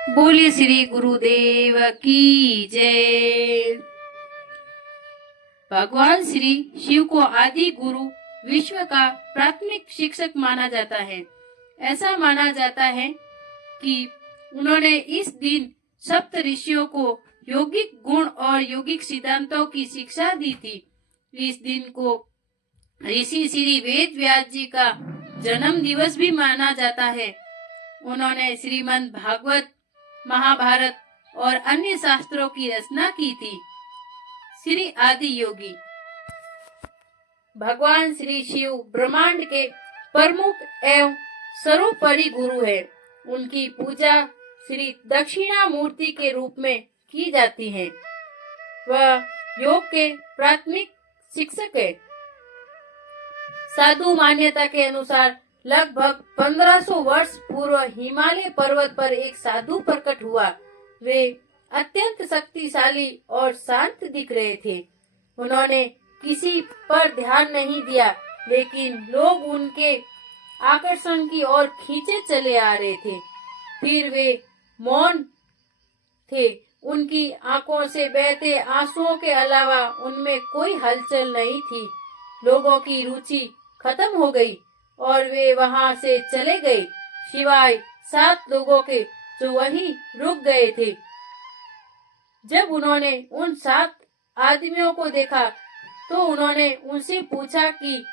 बोलिए श्री गुरुदेव की जय। भगवान श्री शिव को आदि गुरु, विश्व का प्राथमिक शिक्षक माना जाता है। ऐसा माना जाता है कि उन्होंने इस दिन सप्त ऋषियों को योगिक गुण और योगिक सिद्धांतों की शिक्षा दी थी। इस दिन को ऋषि श्री वेद व्यास जी का जन्म दिवस भी माना जाता है। उन्होंने श्रीमद् भागवत, महाभारत और अन्य शास्त्रों की रचना की थी। श्री आदि योगी भगवान श्री शिव ब्रह्मांड के प्रमुख एवं सर्वोपरि गुरु है। उनकी पूजा श्री दक्षिणा मूर्ति के रूप में की जाती है। वह योग के प्राथमिक शिक्षक है। साधु मान्यता के अनुसार लगभग 1500 वर्ष पूर्व हिमालय पर्वत पर एक साधु प्रकट हुआ। वे अत्यंत शक्तिशाली और शांत दिख रहे थे। उन्होंने किसी पर ध्यान नहीं दिया, लेकिन लोग उनके आकर्षण की ओर खींचे चले आ रहे थे। फिर वे मौन थे। उनकी आंखों से बहते आंसुओं के अलावा उनमें कोई हलचल नहीं थी। लोगों की रुचि खत्म हो गई और वे वहां से चले गए, सिवाय 7 लोगों के जो वहीं रुक गए थे। जब उन्होंने उन 7 आदमियों को देखा तो उन्होंने उनसे पूछा कि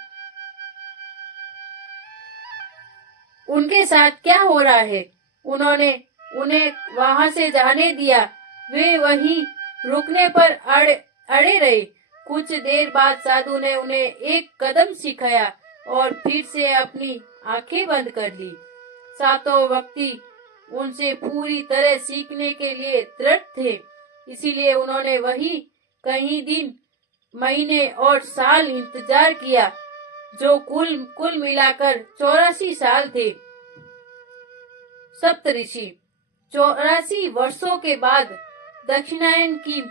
उनके साथ क्या हो रहा है। उन्होंने उन्हें वहां से जाने दिया। वे वहीं रुकने पर अड़े रहे। कुछ देर बाद साधु ने उन्हें एक कदम सिखाया और फिर से अपनी आंखें बंद कर ली। 7 व्यक्ति उनसे पूरी तरह सीखने के लिए दृढ़ थे। इसीलिए उन्होंने वही कई दिन, महीने और साल इंतजार किया, जो कुल मिलाकर 84 साल थे। सप्तऋषि 84 वर्षों के बाद दक्षिणायन की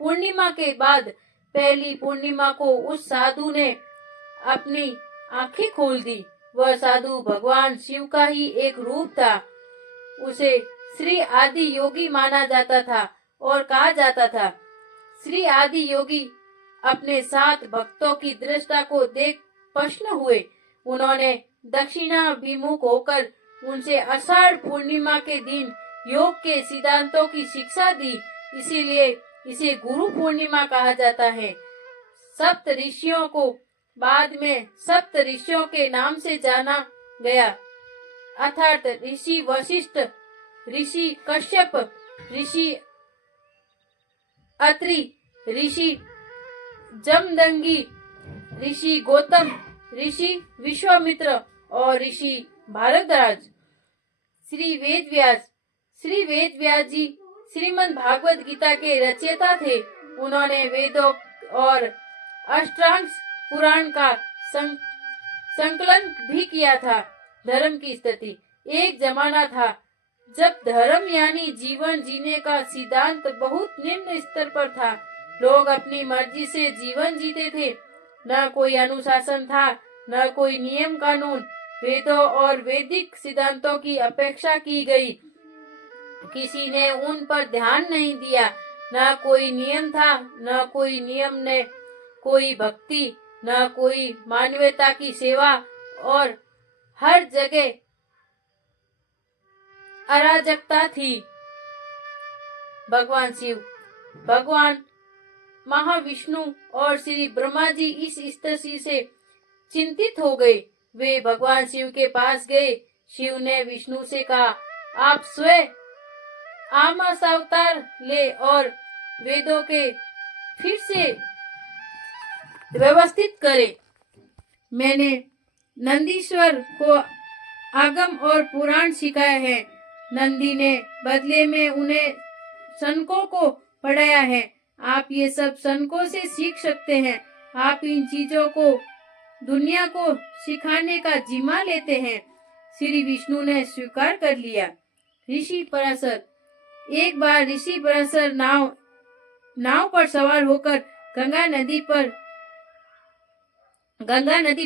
पूर्णिमा के बाद पहली पूर्णिमा को उस साधु ने अपनी आंखें खोल दी। वह साधु भगवान शिव का ही एक रूप था। उसे श्री आदि योगी माना जाता था और कहा जाता था। श्री आदि योगी अपने 7 भक्तों की दृष्टा को देख प्रसन्न हुए। उन्होंने दक्षिणाभिमुख होकर उनसे आषाढ़ पूर्णिमा के दिन योग के सिद्धांतों की शिक्षा दी। इसीलिए इसे गुरु पूर्णिमा कहा जाता है। सप्त ऋषियों को बाद में सप्त ऋषियों के नाम से जाना गया, अर्थात ऋषि वशिष्ठ, ऋषि कश्यप, ऋषि अत्रि, ऋषि जमदंगी, ऋषि गौतम, ऋषि विश्वामित्र और ऋषि भारद्वाज। श्री वेद व्यास जी श्रीमद् भागवत गीता के रचयिता थे। उन्होंने वेदों और अष्टांग पुराण का संकलन भी किया था। धर्म की स्थिति एक जमाना था जब धर्म यानी जीवन जीने का सिद्धांत बहुत निम्न स्तर पर था। लोग अपनी मर्जी से जीवन जीते थे। न कोई अनुशासन था, न कोई नियम कानून। वेदों और वैदिक सिद्धांतों की अपेक्षा की गई। किसी ने उन पर ध्यान नहीं दिया। न कोई नियम था, न कोई नियम, ने कोई भक्ति, न कोई मानवता की सेवा, और हर जगह अराजकता थी। भगवान शिव, भगवान महाविष्णु और श्री ब्रह्मा जी इस स्थिति से चिंतित हो गए। वे भगवान शिव के पास गए। शिव ने विष्णु से कहा, आप स्वयं आमस अवतार ले और वेदों के फिर से व्यवस्थित करें। मैंने नंदीश्वर को आगम और पुराण सिखाया है। नंदी ने बदले में उन्हें सनकों को पढ़ाया है। आप ये सब सनकों से सीख सकते हैं। आप इन चीजों को दुनिया को सिखाने का जिम्मा लेते हैं। श्री विष्णु ने स्वीकार कर लिया। ऋषि पराशर, एक बार ऋषि पराशर नाव पर सवार होकर गंगा नदी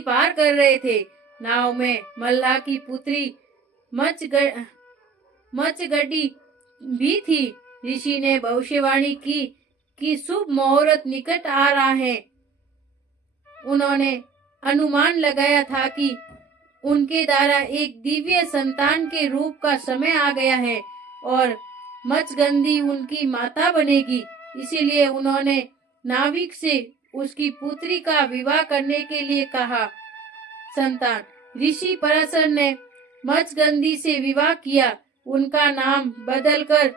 पार कर रहे थे। नाव में मल्लाह की पुत्री मचगड्डी भी थी। ऋषि ने भविष्यवाणी की कि शुभ मुहूर्त निकट आ रहा है। उन्होंने अनुमान लगाया था कि उनके द्वारा एक दिव्य संतान के रूप का समय आ गया है और मचगंधी उनकी माता बनेगी। इसीलिए उन्होंने नाविक से उसकी पुत्री का विवाह करने के लिए कहा। संतान ऋषि पराशर ने मचगंधी से विवाह किया। उनका नाम बदलकर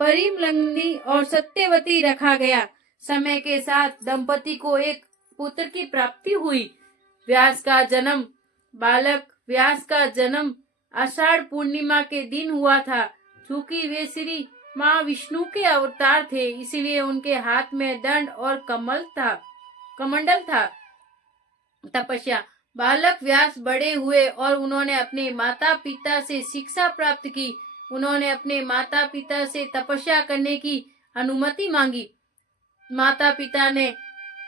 परिमलंगी और सत्यवती रखा गया। समय के साथ दंपति को एक पुत्र की प्राप्ति हुई। बालक व्यास का जन्म आषाढ़ पूर्णिमा के दिन हुआ था। चूंकि वे श्री माँ विष्णु के अवतार थे, इसलिए उनके हाथ में दंड और कमंडल था। तपस्या बालक व्यास बड़े हुए और उन्होंने अपने माता पिता से शिक्षा प्राप्त की। उन्होंने अपने माता पिता से तपस्या करने की अनुमति मांगी। माता पिता ने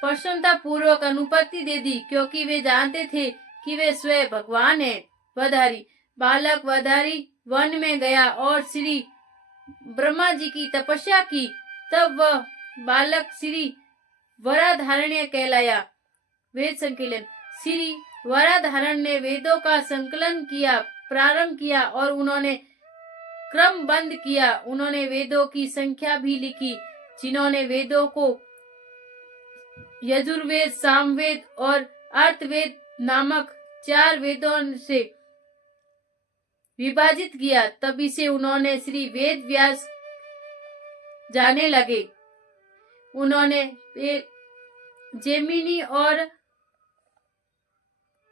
प्रसन्नता पूर्वक अनुमति दे दी, क्योंकि वे जानते थे कि वे स्वयं भगवान हैं। वधारी बालक वधारी वन में गया और श्री ब्रह्मा जी की तपस्या की। तब वह बालक श्री वराधारण्य कहलाया। वेद संकलन श्री वराधारण ने वेदों का संकलन प्रारंभ किया और उन्होंने क्रमबद्ध किया। उन्होंने वेदों की संख्या भी लिखी। जिन्होंने वेदों को यजुर्वेद, सामवेद और अर्थवेद नामक 4 वेदों से विभाजित किया, तभी से उन्होंने श्री वेद व्यास जाने लगे। उन्होंने जेमिनी और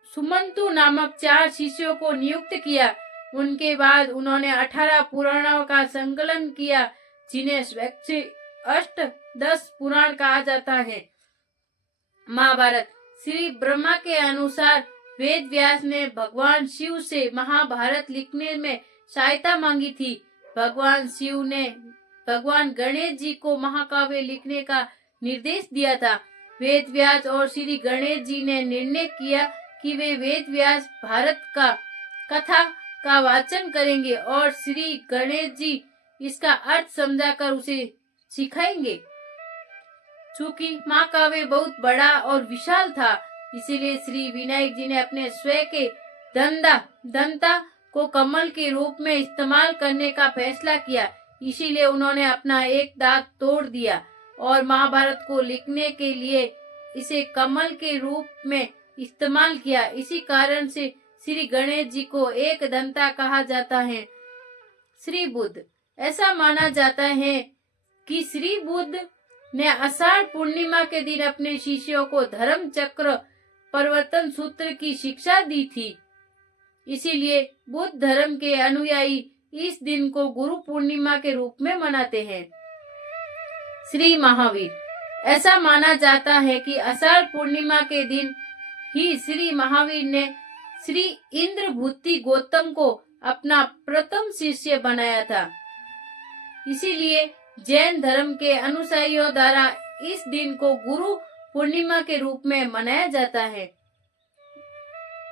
सुमंतु नामक 4 शिष्यों को नियुक्त किया। उनके बाद उन्होंने 18 पुराणों का संकलन किया, जिन्हें स्वैच्छिक 10 पुराण कहा जाता है। महाभारत श्री ब्रह्मा के अनुसार वेद व्यास ने भगवान शिव से महाभारत लिखने में सहायता मांगी थी। भगवान शिव ने भगवान गणेश जी को महाकाव्य लिखने का निर्देश दिया था। वेद व्यास और श्री गणेश जी ने निर्णय किया कि वे वेद व्यास भारत का कथा का वाचन करेंगे और श्री गणेश जी इसका अर्थ समझाकर उसे सिखाएंगे। चूंकि महाकाव्य बहुत बड़ा और विशाल था, इसीलिए श्री विनायक जी ने अपने स्वयं के दंता को कमल के रूप में इस्तेमाल करने का फैसला किया। इसीलिए उन्होंने अपना एक दांत तोड़ दिया और महाभारत को लिखने के लिए इसे कमल के रूप में इस्तेमाल किया। इसी कारण से श्री गणेश जी को एक दंता कहा जाता है। श्री बुद्ध ऐसा माना जाता है कि श्री बुद्ध ने आषाढ़ पूर्णिमा के दिन अपने शिष्यों को धर्म चक्र परिवर्तन सूत्र की शिक्षा दी थी। इसीलिए बुद्ध धर्म के अनुयायी इस दिन को गुरु पूर्णिमा के रूप में मनाते हैं। श्री महावीर ऐसा माना जाता है कि आषाढ़ पूर्णिमा के दिन ही श्री महावीर ने श्री इंद्रभूति गौतम को अपना प्रथम शिष्य बनाया था। इसीलिए जैन धर्म के अनुसारियों द्वारा इस दिन को गुरु पूर्णिमा के रूप में मनाया जाता है।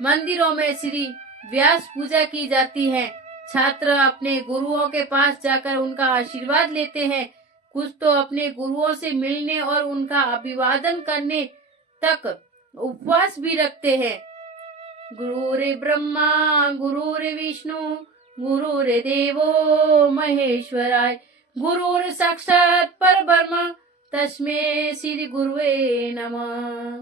मंदिरों में श्री व्यास पूजा की जाती है। छात्र अपने गुरुओं के पास जाकर उनका आशीर्वाद लेते हैं। कुछ तो अपने गुरुओं से मिलने और उनका अभिवादन करने तक उपवास भी रखते हैं। गुरुरे ब्रह्मा गुरुरे विष्णु गुरुरे देवो महेश्वराय गुरुर साक्षात परब्रह्म तस्मै श्री गुरुवे नमः।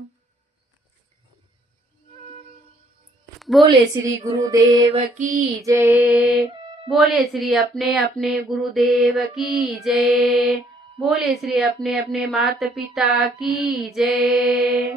बोले श्री गुरुदेव की जय। बोले श्री अपने अपने गुरुदेव की जय। बोले श्री अपने अपने माता पिता की जय।